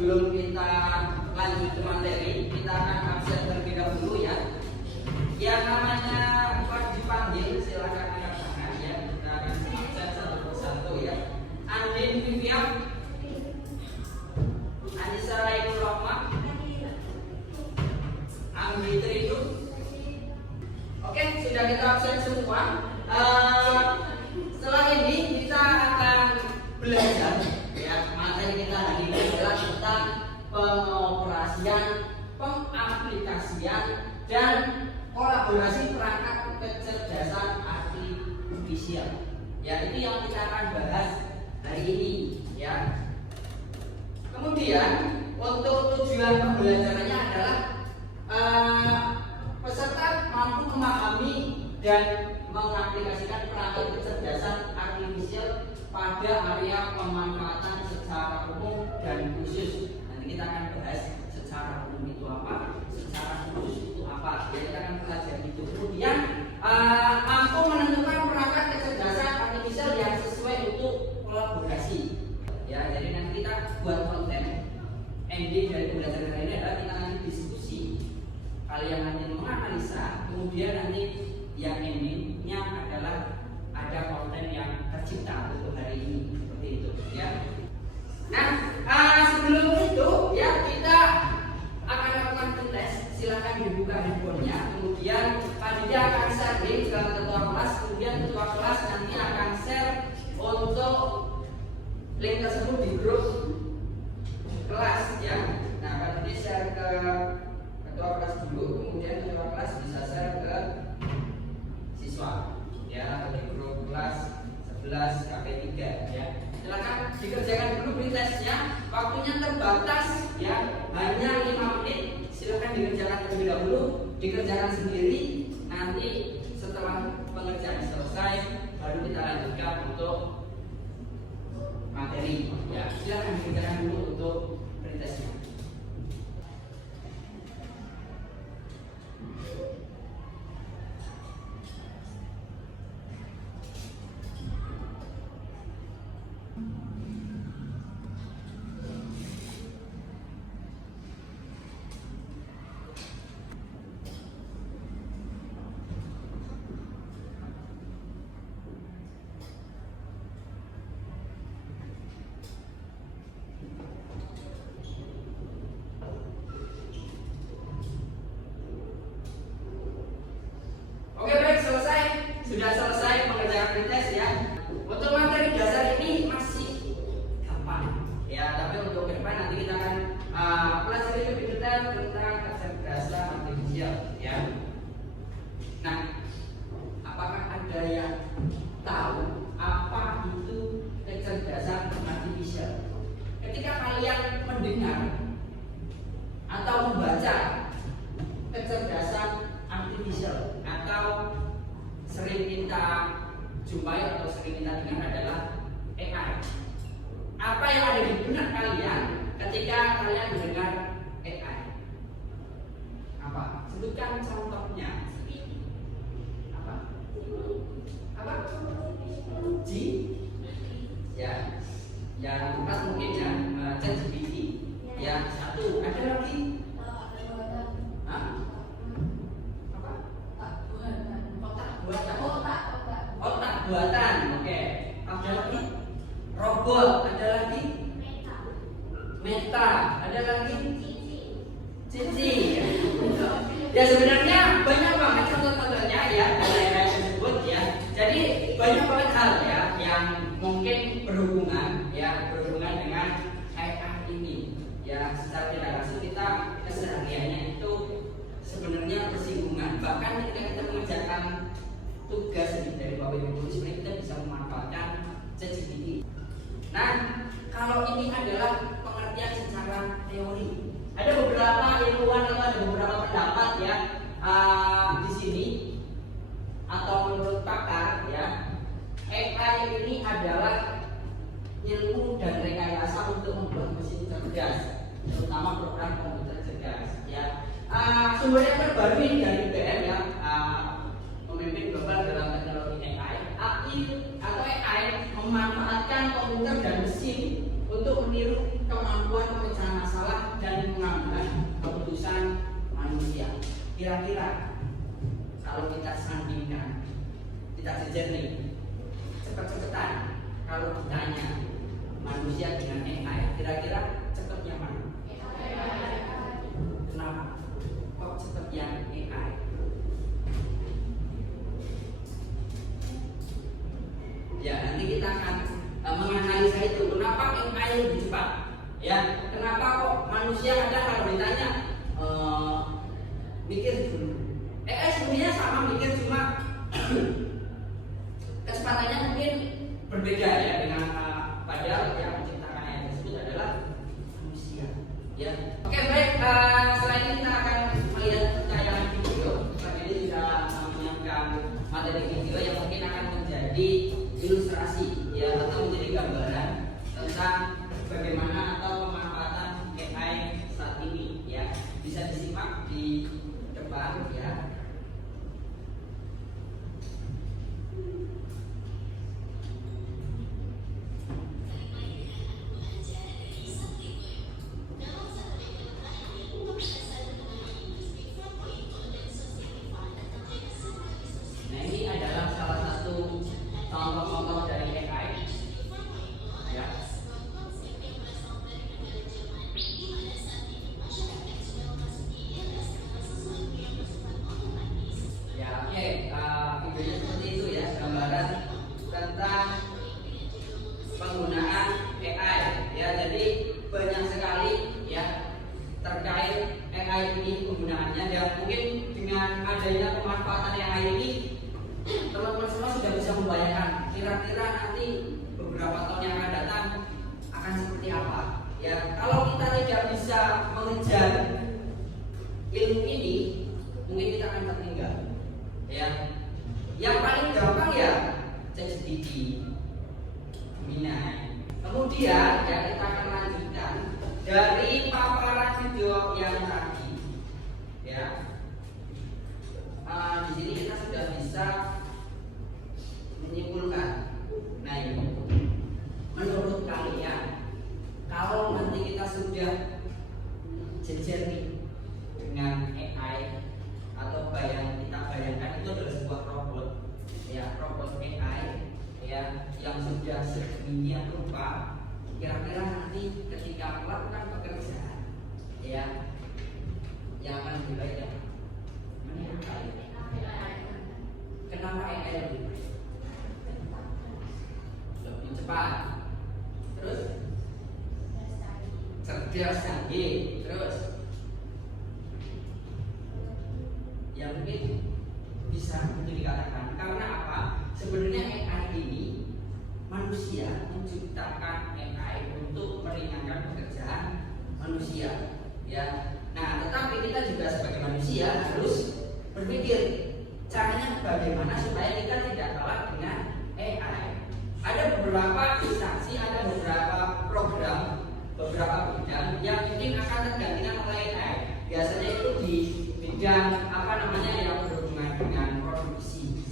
sebelum kita lanjut ke materi, kita akan absen terlebih dahulu ya. Yang namanya pas dipanggil silakan angkat tangan ya. Kita akan absen satu persatu ya. Andin Vivian, Anissa Rainul Rahma, Anggi Tridu. Oke, sudah kita absen semua. Setelah ini kita akan belajar ya, materi kita hari ini adalah tentang pengoperasian, pengaplikasian dan kolaborasi perangkat kecerdasan artifisial. Ya, itu yang kita akan bahas hari ini ya. Kemudian untuk tujuan pembelajarannya adalah peserta mampu memahami dan mengaplikasikan perangkat kecerdasan artifisial pada area pemanfaatan secara umum dan khusus. Nanti kita akan bahas secara umum itu apa, secara khusus itu apa. Jadi kita akan pelajari itu. Kemudian mampu menentukan perangkat kecerdasan artifisial yang sesuai untuk kolaborasi. Ya, jadi nanti kita buat konten. Ending dari pembelajaran hari ini adalah kita nanti diskusi. Kalian nanti menganalisa, kemudian nanti yang endingnya adalah ada konten yang tercipta untuk hari ini seperti itu ya. Nah, sebelum itu ya kita akan lakukan tes. Silakan dibuka handphonenya. Kemudian panitia akan share link ke ketua kelas. Kemudian ketua kelas nanti akan share untuk link tersebut di grup kelas ya. Nah, panitia share ke ketua kelas dulu. Kemudian ketua kelas bisa share ke siswa ya, di grup kelas 11 KP3 ya. Silakan dikerjakan dulu pretestnya. Waktunya terbatas ya, hanya 5 menit. Silakan dikerjakan terlebih dahulu, dikerjakan sendiri. Nanti setelah pengerjaan selesai baru kita lanjutkan untuk materi ya. Silakan dikerjakan dulu untuk pretestnya. Sudah selesai pengerjaan pretest ya. Untuk materi dasar ini masih gampang ya, tapi untuk ke depan nanti kita akan pelajari lebih detail tentang kecerdasan artifisial ya. Nah, apakah ada yang tahu apa itu kecerdasan artifisial? Ketika kalian mendengar atau membaca kecerdasan artifisial atau sering kita jumpai atau sering kita dengar adalah AI. Apa yang ada di benak kalian ketika kalian mendengar AI? Apa? Sebutkan contohnya. Apa? Apa? G? Ya. Yang keempat mungkin ya, ChatGPT. Yang satu ada lagi. Otak buatan, oke. Ada lagi robot, ada lagi meta, ada lagi cici. Ya sebenarnya banyak banget contoh-contohnya ya dari AI tersebut ya. Jadi banyak banget hal ya yang mungkin berhubungan dengan AI ini. Ya secara tidak langsung kita kesehariannya itu sebenarnya bersinggungan. Bahkan ketika kita mengerjakan tugas dari Bapak Ibu guru sebenarnya kita bisa memanfaatkan ChatGPT. Nah, kalau ini adalah pengertian secara teori. Ada beberapa ilmuwan atau ada beberapa pendapat ya di sini atau menurut pakar ya, AI ini adalah ilmu dan rekayasa untuk membuat mesin cerdas, terutama program komputer cerdas ya. Sumber yang terbaru ini dari UGM ya, pemimpin global dalam teknologi AI. AI atau AI memanfaatkan komputer dan mesin untuk meniru kemampuan pemecahan masalah Kira-kira kalau kita sandingkan, kita jejer nih, cepet-cepetan kalau ditanya manusia dengan AI, kira-kira cepetnya mana? Kenapa? Kok cepet yang AI? Ya, nanti kita akan menganalisa itu. Kenapa AI lebih cepat? Ya, kenapa kok manusia kadang kalau ditanya mikir dulu. AI sebenarnya sama mikir, cuma kecepatannya mungkin berbeda ya dengan padahal yang menciptakan AI tersebut adalah manusia. Ya, oke baik. Setelah ini kita akan melihat tayangan video. Setelah ini sudah menyiapkan materi video yang mungkin akan menjadi ilustrasi ya atau menjadi gambaran tentang bagaimana atau pemanfaatan AI saat ini ya. Bisa disimak di depan ya. Nah, ini adalah salah satu contoh-contoh dari AI ya. Ya, oke, videonya seperti itu ya, gambaran tentang penggunaan AI ya. Jadi banyak sekali ya terkait AI ini penggunaannya, dan mungkin dengan adanya pemanfaatan AI ini teman-teman semua sudah bisa membayangkan kira-kira nanti beberapa tahun yang akan datang akan seperti apa ya. Kalau kita tidak bisa mengejar ilmu ini, mungkin kita akan tertinggal ya. Yang paling gampang ya ChatGPT, Gemini. Kemudian ya kita akan lanjutkan dari paparan video yang tadi ya. Di sini kita sudah bisa menyimpulkan. Nah ini, menurut kalian, kalau nanti kita sudah jejer nih dengan AI atau kita bayangkan itu adalah sebuah robot ya, robot AI ya yang sudah sedemikian rupa, kira-kira nanti ketika melakukan pekerjaan ya yang akan lebih baik ya. Menurut kalian, kenapa AI lebih baik? Lebih cepat, terus cerdas, canggih, terus ya mungkin bisa itu dikatakan karena apa? Sebenarnya AI ini manusia menciptakan AI untuk meringankan pekerjaan manusia ya. Nah, tetapi kita juga sebagai manusia harus berpikir caranya bagaimana supaya kita tidak kalah dengan AI. Ada beberapa instansi, ada beberapa program, beberapa bidang yang mungkin akan tergantikan oleh AI. Biasanya itu di bidang yang berhubungan dengan produksi.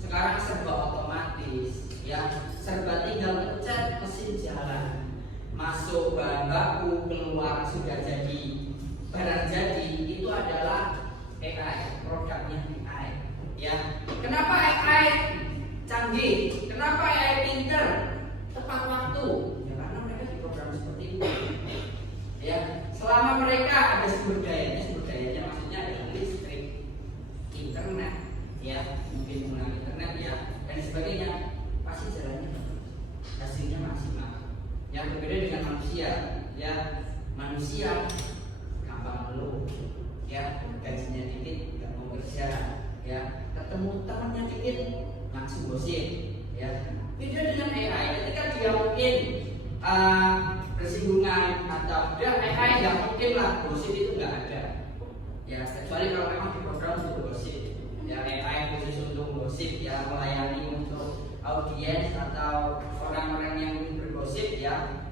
Sekarang serba otomatis, ya serba tinggal pencet mesin jalan, masuk bahan baku, keluar sudah jadi barang jadi. Itu adalah AI, produknya AI. Ya, kenapa AI canggih? Kenapa AI pinter? Tepat waktu. Ya karena mereka diprogram seperti itu. Ya, selama mereka ada sumber dayanya maksudnya adalah listrik, internet, ya mungkin menggunakan internet ya dan sebagainya, pasti jalannya hasilnya maksimal. Yang berbeda dengan manusia, ya manusia gampang ngeluh, ya gajinya dikit nggak mau kerja, ya ketemu temannya dikit langsung gosip, ya. Beda dengan AI, ketika dia mungkin bersinggungan atau udah AI nggak mungkin lah gosip itu nggak ada, ya kecuali kalau memang diprogram untuk gosip. Ya AI khusus untuk gosip, ya melayani untuk audiens atau orang-orang yang ingin bergosip, ya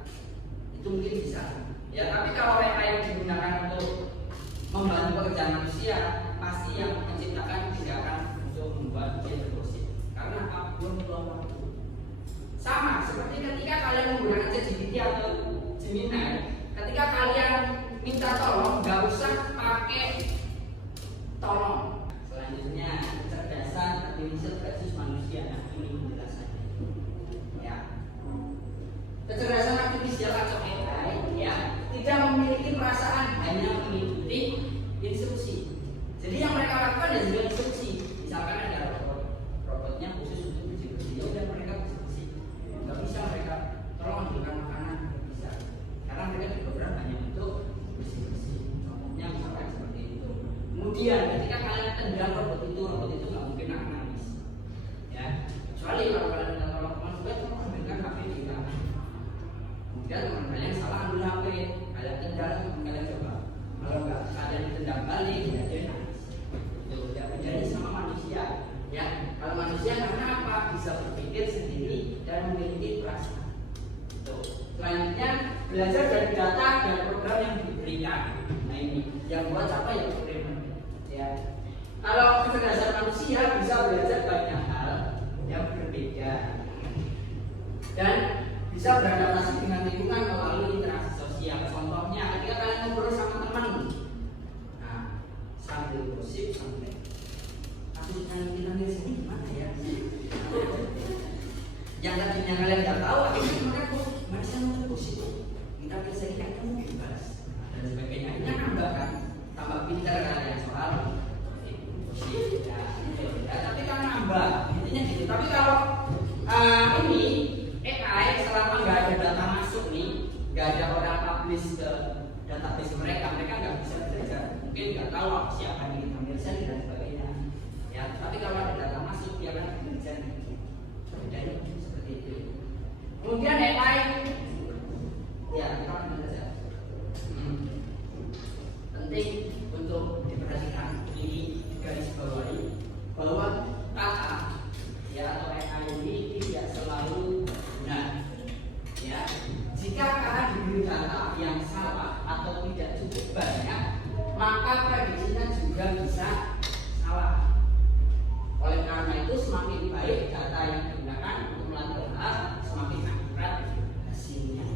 itu mungkin bisa. Ya tapi kalau AI digunakan untuk membantu pekerjaan manusia, pasti yang menciptakan tidak akan untuk membuat dia bergosip karena apapun waktu. Sama seperti ketika kalian menggunakan ChatGPT atau Gemini, ketika kalian minta tolong, nggak usah pakai tolong Kemudian ketika kalian tendang robot itu nggak mungkin akan nangis, ya. Kecuali kalau kalian minta tolong teman juga cuma ambilkan HP di tangan. Kemudian teman kalian salah ambil HP, kalian tendang, kalian coba. Kalau nggak kalian ditendang balik, ya dia nangis. Itu tidak terjadi sama manusia, ya. Kalau manusia karena apa? Bisa berpikir sendiri dan memiliki perasaan. Selanjutnya belajar dari data dan program yang diberikan. Nah ini yang buat apa ya programmer? Ya. Kalau kecerdasan manusia bisa belajar banyak hal yang berbeda dan bisa beradaptasi dengan lingkungan melalui interaksi sosial. Contohnya ketika kalian ngobrol sama teman, nah sambil gosip sampai aku kita di sini gimana ya? Yang tadinya kalian nggak tahu, akhirnya mereka mereka mau gosip. Kita biasanya kayak kamu bebas dan sebagainya. Akhirnya nambah kan, tambah pintar kalian soal gosip. Ya, tapi kan nambah intinya gitu. Tapi kalau ini AI selama nggak ada data masuk nih, nggak ada orang publish ke database mereka nggak bisa belajar. Mungkin nggak tahu siapa yang kita belajar dan sebagainya. Ya, tapi kalau ada data masuk dia akan belajar. Dan seperti itu. Kemudian AI, ya kita akan belajar. Penting untuk diperhatikan ini garis bawahi bahwa kata ya atau AI ini tidak selalu benar. Ya, jika kata diberi data yang salah atau tidak cukup banyak, maka prediksinya juga bisa salah. Oleh karena itu semakin baik data yang digunakan untuk melakukan hal, semakin akurat hasilnya.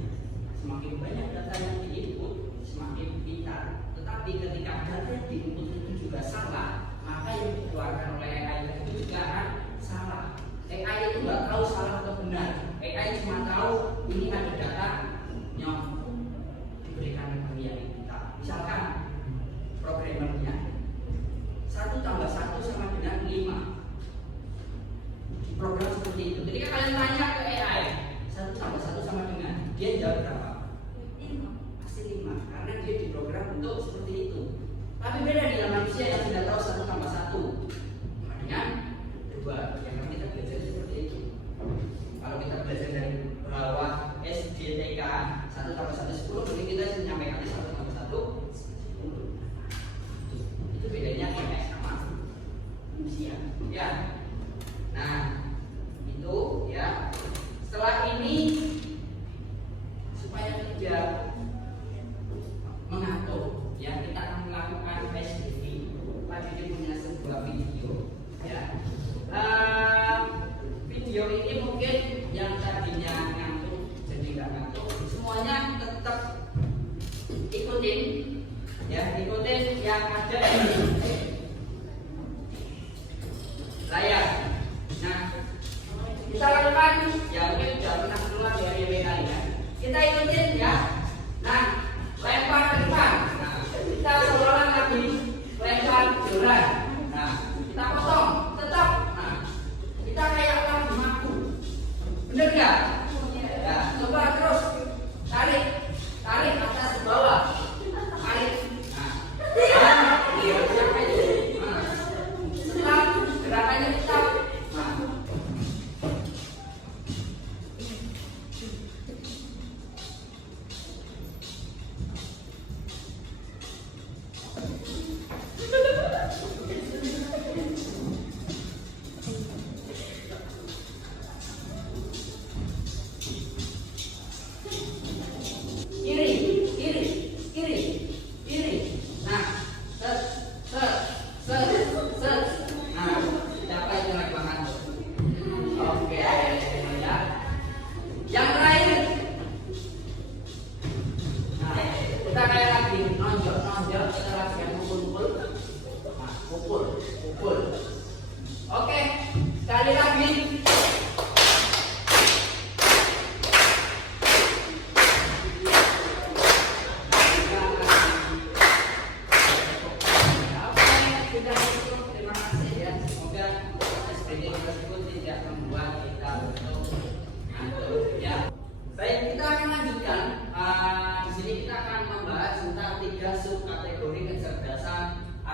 Semakin banyak data yang diinput, semakin pintar. Tetapi ketika data yang diinput itu juga salah, maka yang dikeluarkan oleh AI itu juga akan salah. AI itu nggak tahu salah atau benar. AI cuma tahu ini ada data yang diberikan ke kita. Misalkan programmernya 1 tambah 1 sama dengan 5. Program seperti itu. Ketika kalian tanya ke AI 1 tambah 1 sama dengan, dia jawab berapa? 5. Pasti 5 karena dia diprogram untuk seperti itu. Tapi beda dengan manusia yang tidak tahu 1 tambah 1 sama dengan 2. Yang kita belajar seperti itu. Kalau kita belajar dari bawah SD TK 1 tambah 1 10, berarti kita menyampaikan 1 tambah 1 10. Itu bedanya AI sama manusia. Ya. Nah, itu ya. Setelah ini supaya tidak mengantuk, ya kita akan melakukan PSBB. Pak Didi punya sebuah video, ya. Video ini mungkin yang tadinya ngantuk jadi nggak ngantuk. Semuanya tetap ikutin, ya ikutin yang ada di layar. Nah, kita lakukan ya mungkin sudah pernah keluar dari WK ya. Kita ikutin ya. Nah, lempar ke depan. Nah, kita seolah-olah lagi lempar joran. Nah, kita potong, tetap. Nah, kita kayak orang memaku. Bener nggak? Ya, coba terus tarik, tarik atas ke bawah, tarik. Nah, setelah gerakannya kita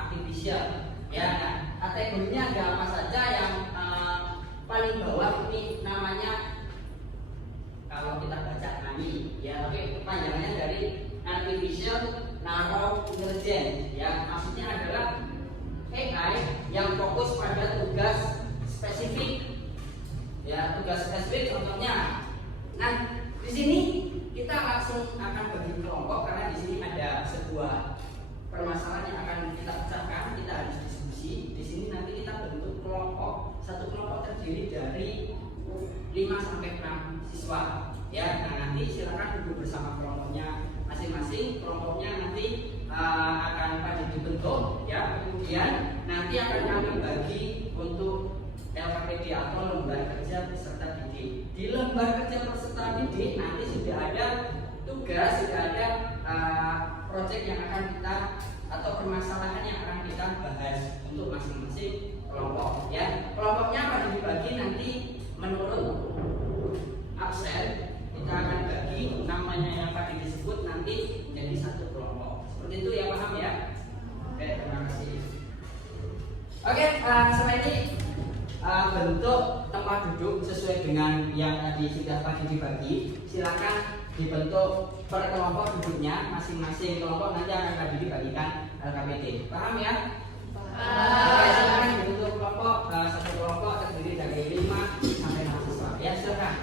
artificial. Ya, nah, kategorinya ada apa saja? Yang paling bawah ini namanya, kalau kita baca NANI, ya, tapi kepanjangannya dari Artificial Narrow Intelligence. Ya, maksudnya adalah AI yang fokus pada tugas spesifik. Ya, tugas spesifik contohnya. Nah, di sini kita langsung akan bagi kelompok karena di sini ada sebuah permasalahan yang akan kita pecahkan, kita harus diskusi. Di sini nanti kita bentuk kelompok. Satu kelompok terdiri dari 5 sampai 6 siswa. Ya, nah nanti silakan duduk bersama kelompoknya masing-masing. Kelompoknya nanti akan pada dibentuk, ya. Kemudian nanti akan kami bagi untuk LKPD atau lembar kerja peserta didik. Di lembar kerja peserta didik nanti sudah ada tugas, sudah ada proyek yang akan kita atau permasalahan yang akan kita bahas untuk masing-masing kelompok. Ya, kelompoknya pada dibagi nanti menurut absen. Kita akan bagi namanya yang tadi disebut nanti menjadi satu kelompok. Seperti itu ya, paham ya? Oke, terima kasih. Oke, setelah ini bentuk tempat duduk sesuai dengan yang tadi sudah dibagi. Silakan dibentuk per kelompok duduknya, masing-masing kelompok nanti akan tadi dibagikan LKPD. Paham ya? Paham. Silakan dibentuk kelompok, satu kelompok terdiri dari 5 sampai 6 siswa. Ya, silakan.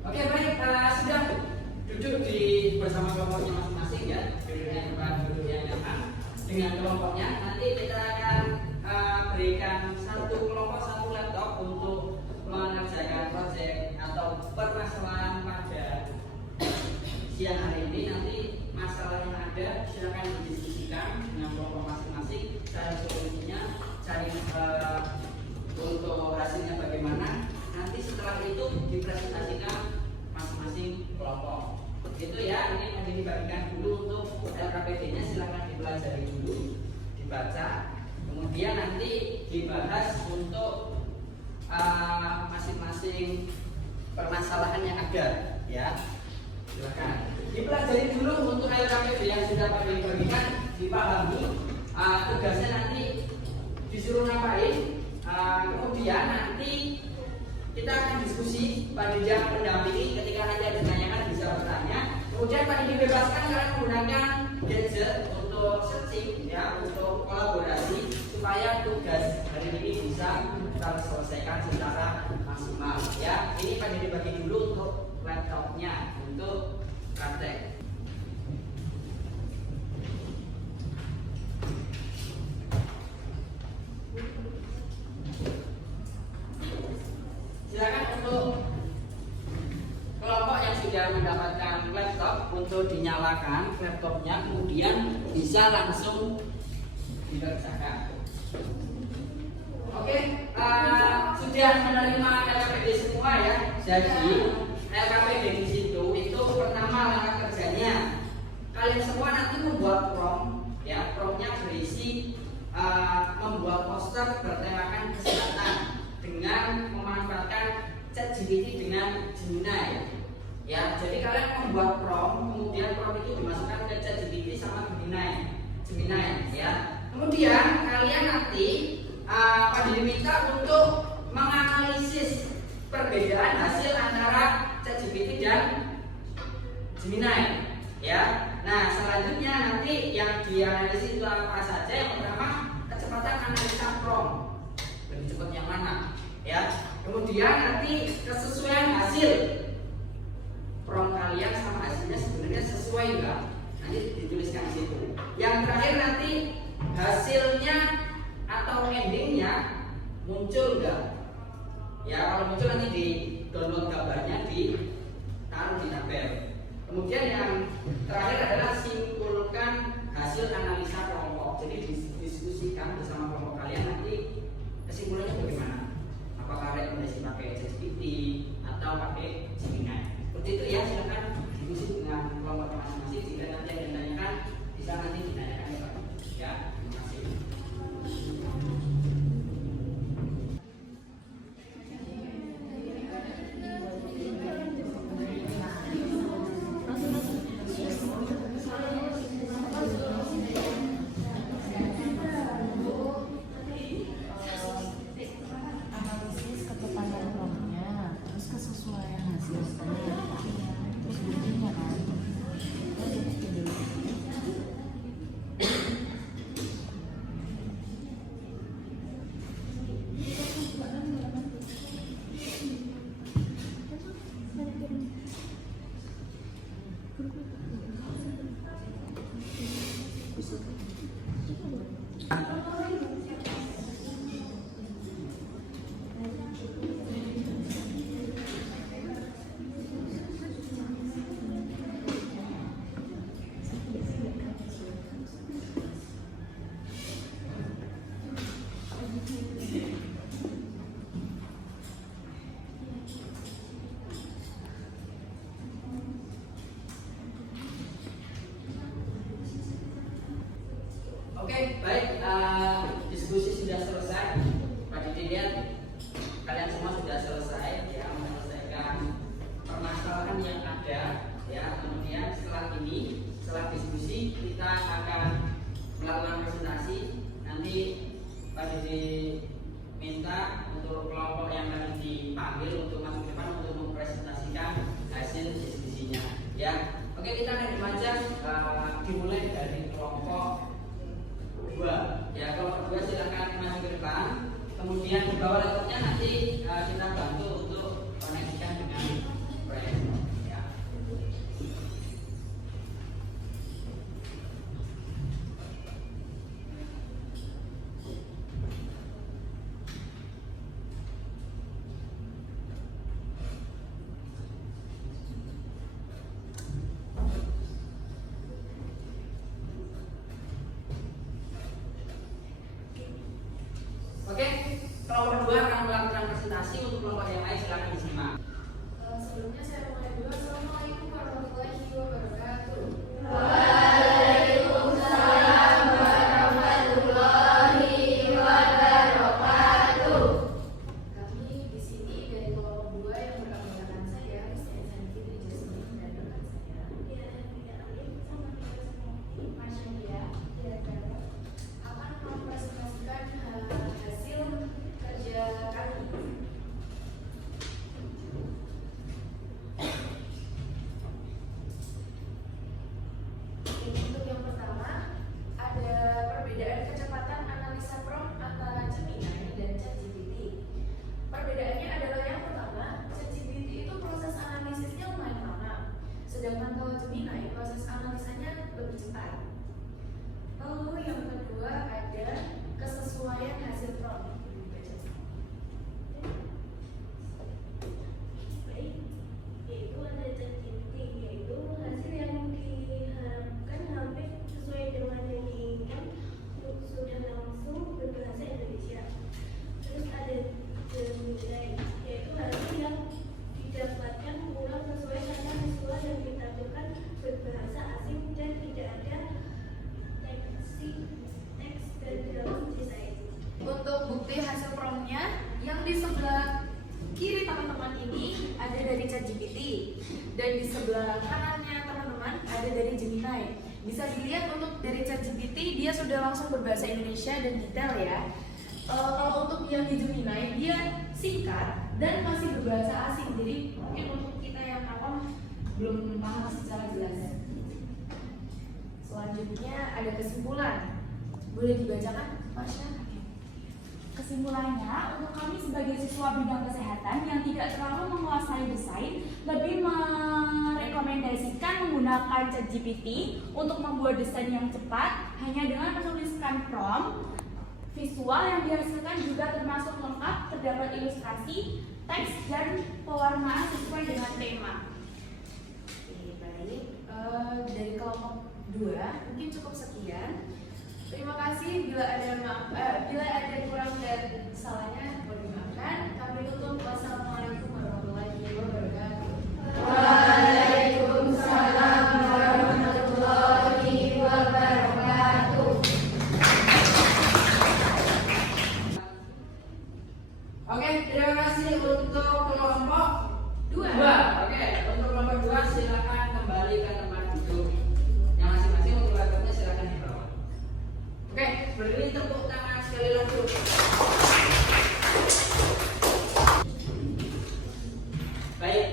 Oke, baik, sudah duduk bersama kelompoknya masing-masing ya, duduknya tempat duduknya nyaman dengan kelompoknya. Nanti kita akan berikan satu kelompok satu laptop untuk mengerjakan proyek atau permasalahan pada siang hari ini. Nanti masalah yang ada silakan didiskusikan dengan kelompok masing-masing, cari solusinya, cari untuk hasilnya bagaimana. Nanti setelah itu dipresentasikan masing-masing kelompok. Itu ya, ini yang dibagikan dulu untuk LKPD-nya, silakan dipelajari dulu, dibaca, kemudian nanti dibahas untuk masing-masing permasalahan yang ada, ya. Silakan dipelajari dulu untuk LKPD yang sudah dibagikan, dipahami, tugasnya nanti disuruh ngapain, kemudian nanti kita akan diskusi pada jam pendampingi. Ketika nanti ada pertanyaan bisa bertanya. Kemudian pada dibebaskan kalian menggunakan gadget untuk searching, ya, untuk kolaborasi supaya tugas hari ini bisa kita selesaikan secara maksimal. Ya, ini pada dibagi dulu untuk laptopnya untuk praktek. Silakan untuk kelompok yang sudah mendapatkan laptop untuk dinyalakan laptopnya, kemudian bisa langsung dikerjakan. Oke, sudah menerima LKPD semua ya. Jadi LKPD di situ itu pertama langkah kerjanya kalian semua nanti membuat prompt, ya. Promptnya berisi membuat poster bertemakan kesehatan dengan memanfaatkan ChatGPT dengan Gemini. Ya, jadi kalian membuat prompt, kemudian prompt itu dimasukkan ke ChatGPT sama Gemini, ya. Kemudian kalian nanti pada diminta untuk menganalisis perbedaan hasil antara ChatGPT dan Gemini, ya. Nah, selanjutnya nanti yang dianalisis itu apa saja? Yang pertama, kecepatan analisa prompt, lebih cepat yang mana, ya. Kemudian nanti kesesuaian hasil prompt kalian sama hasilnya sebenarnya sesuai enggak? Nanti dituliskan di situ. Yang terakhir nanti hasilnya atau endingnya muncul enggak? Ya, kalau muncul nanti di download gambarnya, ditaruh di tabel. Kemudian yang terakhir adalah simpulkan hasil analisa kelompok. Jadi diskusikan bersama kelompok kalian nanti kesimpulannya bagaimana? Apakah rekomendasi pakai ChatGPT atau pakai Gemini. Seperti itu ya, silakan diskusi dengan kelompok masing-masing. Jika nanti ada yang ditanyakan, bisa nanti ditanyakan ya Pak. Ya, terima kasih. Oke, baik, diskusi sudah selesai. Pak Didi lihat, kalian semua sudah selesai ya, menyelesaikan permasalahan yang ada ya. Kemudian setelah ini, setelah diskusi, kita akan melakukan presentasi. Nanti Pak Didi minta untuk kelompok yang tadi dipanggil untuk masuk ke depan untuk mempresentasikan hasil diskusinya ya. Oke, kita akan dibaca dimulai dari kelompok 2 ya. Kelompok 2 silakan maju ke depan, kemudian di bawah laptopnya nanti kita bantu untuk koneksikan dengan brand ya. Oke, kelompok 2 akan melakukan presentasi. Untuk kelompok yang lain silakan disimak. Sebelumnya saya mulai dulu. Assalamualaikum warahmatullahi wabarakatuh. Waalaikumsalam warahmatullahi wabarakatuh. Kami di sini dari kelompok 2 yang beranggotakan saya, Ustaz Fitri Jasmine, dan rekan saya, Masya Allah, akan mempresentasikan hasil kerja kami. Untuk yang pertama, ada perbedaan kecepatan analisa prompt antara Gemini dan ChatGPT. Perbedaannya adalah yang pertama, ChatGPT itu proses analisisnya lumayan lama, sedangkan kalau Gemini proses analisanya lebih cepat. Lalu yang kedua ada kesesuaian hasil prompt. Baik, yaitu ada ChatGPT, yaitu hasil yang diharapkan hampir sesuai dengan yang diinginkan, sudah langsung berbahasa Indonesia. Terus ada Gemini, yaitu hasil yang didapatkan kurang sesuai karena visual yang ditampilkan berbahasa asing dan tidak ada teks dan dalam desain. Untuk bukti hasil promptnya, yang di sebelah kiri teman-teman ini ada dari ChatGPT, dan di sebelah kanannya teman-teman ada dari Gemini. Bisa dilihat untuk dari ChatGPT dia sudah langsung berbahasa Indonesia dan detail ya. Kalau untuk yang di Gemini dia singkat dan masih berbahasa asing, jadi mungkin untuk kita yang awam belum paham secara jelas. Selanjutnya ada kesimpulan. Boleh dibacakan, Masya? Kesimpulannya, untuk kami sebagai siswa bidang kesehatan yang tidak terlalu menguasai desain, lebih merekomendasikan menggunakan ChatGPT untuk membuat desain yang cepat hanya dengan menuliskan prompt. Visual yang dihasilkan juga termasuk lengkap, terdapat ilustrasi, teks, dan pewarnaan sesuai dengan tema. Oke, baik. Dari kelompok 2 mungkin cukup sekian. Terima kasih. Bila ada kurang dan salahnya, mohon dimaafkan. Kami tutup. Wassalamualaikum warahmatullahi wabarakatuh. Oke, terima kasih untuk kelompok Dua. Oke, untuk kelompok 2 silakan kembali ke tempat duduk yang masing-masing. Untuk laptopnya silakan dibawa. Oke, beri tepuk tangan sekali lagi. Baik,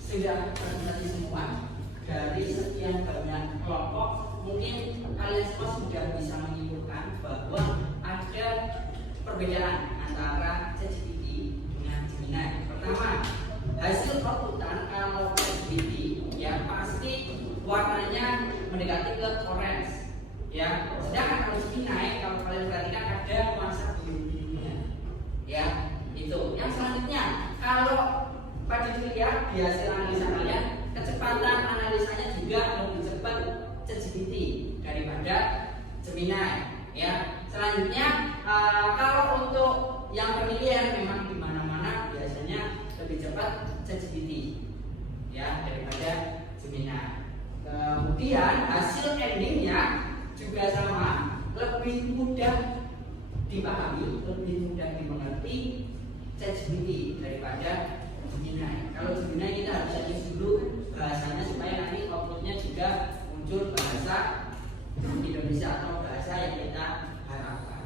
sudah presentasi semua dari sekian banyak kelompok. Mungkin kalian semua sudah bisa menyimpulkan bahwa ada perbedaan antara ChatGPT dengan Gemini. Pertama, hasil outputan kalau ChatGPT ya pasti warnanya mendekati ke orange ya. Sedangkan kalau Gemini, kalau kalian perhatikan ada nuansa biru-birunya ya. Itu. Yang selanjutnya, kalau pada dilihat di hasil analisa kalian, kecepatan analisanya juga lebih cepat ChatGPT daripada Gemini ya. Selanjutnya, kalau untuk yang pemilihan memang di mana-mana biasanya lebih cepat ChatGPT ya daripada Gemini. Kemudian hasil endingnya juga sama, lebih mudah dipahami, lebih mudah dimengerti ChatGPT daripada Gemini. Kalau Gemini kita harus cari dulu bahasanya supaya nanti outputnya juga muncul bahasa Indonesia atau bahasa yang kita harapkan.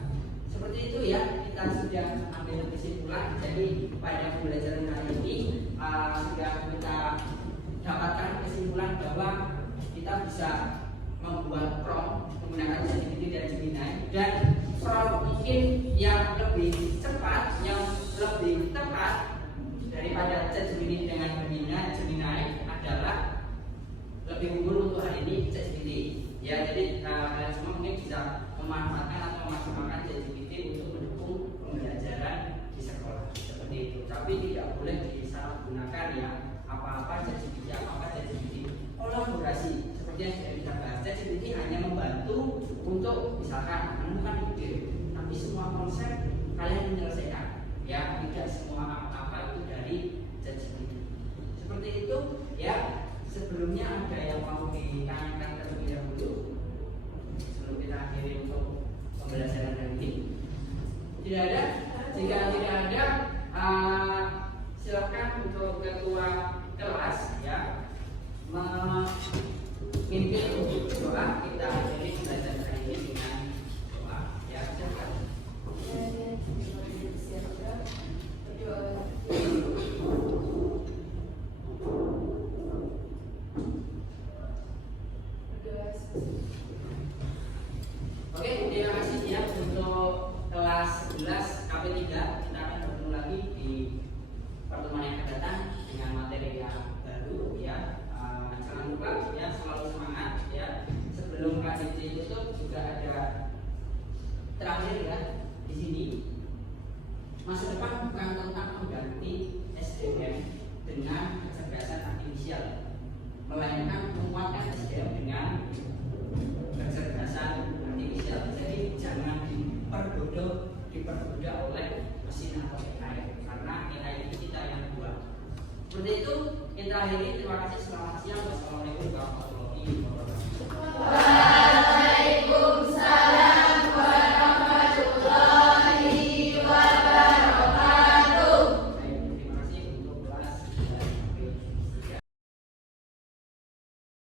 Seperti itu ya, kita sudah ambil kesimpulan. Jadi pada pembelajaran kali ini sudah kita dapatkan kesimpulan bahwa kita bisa membuat prompt menggunakan ChatGPT dan Gemini, dan prompt mungkin yang lebih cepat, yang lebih tepat daripada ChatGPT dengan Gemini adalah lebih unggul untuk hari ini ChatGPT ya. Jadi kalian semua mungkin bisa memanfaatkan atau memaksimalkan ChatGPT untuk mendukung pembelajaran di sekolah seperti itu. Tapi tidak boleh disalahgunakan ya, apa-apa ChatGPT kolaborasi seperti yang sudah kita bahas. ChatGPT hanya membantu untuk misalkan menemukan ide, tapi semua konsep kalian menyelesaikan ya. Tidak semua apa-apa itu dari ChatGPT. Seperti itu ya. Sebelumnya ada yang mau ditanyakan terlebih dahulu sebelum kita akhiri untuk pembelajaran hari ini? Tidak ada? Jika tidak ada, silakan untuk ketua kelas ya memimpin untuk doa. Kita akhiri pembelajaran hari ini dengan doa ya. Silakan. Oke, terima kasih ya untuk kelas 11 KP3. Kita akan bertemu lagi di pertemuan yang akan datang dengan materi yang baru ya. Jangan lupa ya, selalu semangat ya. Sebelum KDJ tutup juga ada terakhir ya di sini. Masa depan bukan tentang mengganti SDM dengan kecerdasan artifisial, melainkan menguatkan SDM dengan kecerdasan artifisial. Jadi jangan dipermudah oleh mesin atau AI, karena AI ini kita yang buat. Seperti itu, kita akhiri. Terima kasih, selamat siang. Wassalamualaikum warahmatullahi wabarakatuh.